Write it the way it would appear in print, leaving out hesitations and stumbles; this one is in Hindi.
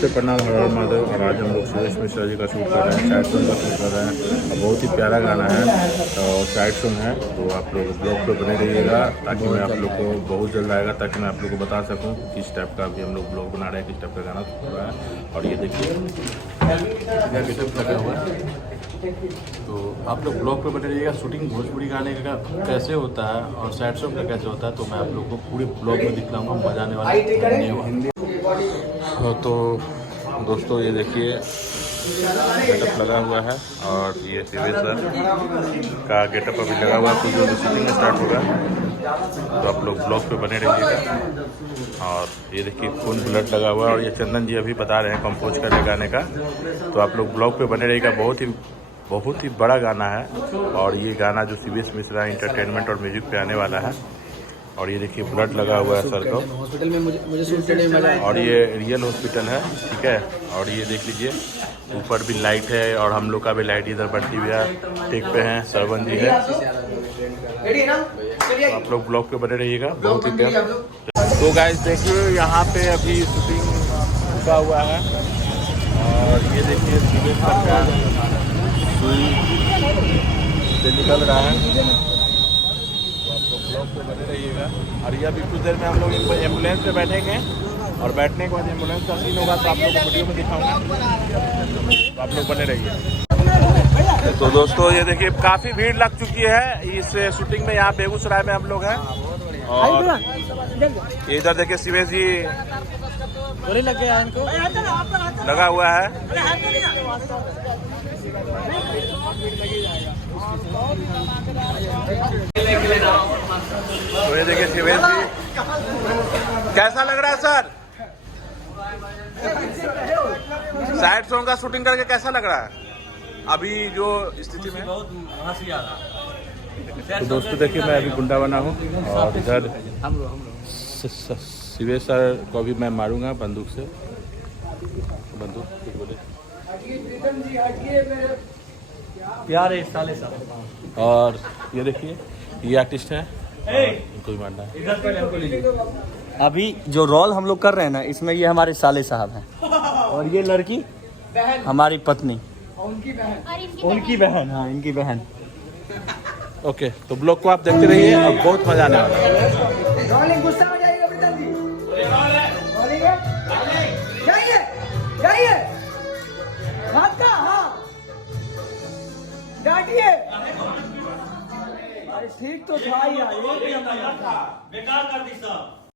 नमस्ते प्रणाम हर हर महादेव। और आज हम लोग सुरेश मिश्रा जी का शूट कर रहे हैं, साइड सॉन्ग का शूट कर रहे हैं। बहुत ही प्यारा गाना है और साइड सॉन्ग है, तो आप लोग ब्लॉग पे बने रहिएगा ताकि मैं आप लोग को बहुत जल्द आएगा ताकि मैं आप लोग को बता सकूं किस टाइप का अभी हम लोग ब्लॉग बना रहे हैं, किस टाइप का गाना शूट कर रहा है। और ये देखिए गेटअप लगा हुआ है, तो आप लोग ब्लॉग पे बने रहिएगा। शूटिंग भोजपुरी गाने का कैसे होता है और साइड सॉन्ग का कैसे होता है तो मैं आप लोग को पूरे ब्लॉग में दिखलाऊंगा, मजा आने वाला है। तो दोस्तों ये देखिए गेटअप लगा हुआ है और ये सीधे सर का गेटअप अभी लगा हुआ है, कुछ जो शूटिंग में स्टार्ट होगा, तो आप लोग ब्लॉग पे बने रहिएगा। और ये देखिए खून ब्लड लगा हुआ है और ये चंदन जी अभी बता रहे हैं कंपोज कर रहे गाने का, तो आप लोग ब्लॉग पे बने रहिएगा। बहुत ही बड़ा गाना है और ये गाना जो सुरेश मिश्रा एंटरटेनमेंट और म्यूजिक पे आने वाला है। और ये देखिए ब्लड लगा हुआ है सर को हॉस्पिटल में, मुझे शूट करने में मजा। और ये रियल हॉस्पिटल है, ठीक है। और ये देख लीजिए ऊपर भी लाइट है और हम लोग का भी लाइट इधर बढ़ती हुई है, टेक पे हैं, सरवन जी है। तो आप लोग ब्लॉग पे बने रहिएगा, बहुत ही प्यार। तो गाइस देखिए यहाँ पे अभी शूटिंग रुका हुआ है और ये देखिए सीधे सर का सुई से निकल रहा है, ब्लॉग पे बने रहिएगा। और ये अभी कुछ देर में हम लोग एम्बुलेंस पे बैठेंगे और बैठने के बाद एम्बुलेंस का सीन होगा तो आप लोग को वीडियो में दिखाऊंगा, तो आप लोग बने रहिए। तो दोस्तों ये देखिए काफ़ी भीड़ लग चुकी है इस शूटिंग में, यहाँ बेगूसराय में हम लोग हैं। और इधर देखिए शिवेश जी लग गया, इनको लगा हुआ है। तो ये देखिए शिवेश जी, कैसा लग रहा है सर? साइड सॉन्ग का शूटिंग करके कैसा लग रहा है अभी जो स्थिति में? बहुत हंसी आ रहा है। तो दोस्तों देखिए मैं अभी गुंडा बना हूँ और इधर शिवेश सर को भी मैं मारूंगा बंदूक से। बंदूक बोले प्यार है साले साले। और ये देखिए ये आर्टिस्ट है, इनको भी मारना है। अभी जो रोल हम लोग कर रहे हैं ना, इसमें ये हमारे साले साहब हैं और ये लड़की हमारी पत्नी, उनकी बहन, हाँ इनकी बहन। ओके, तो ब्लॉग को आप देखते रहिए और बहुत मजा आने वाला है। ठीक तो था यार, बेकार कर दी सब।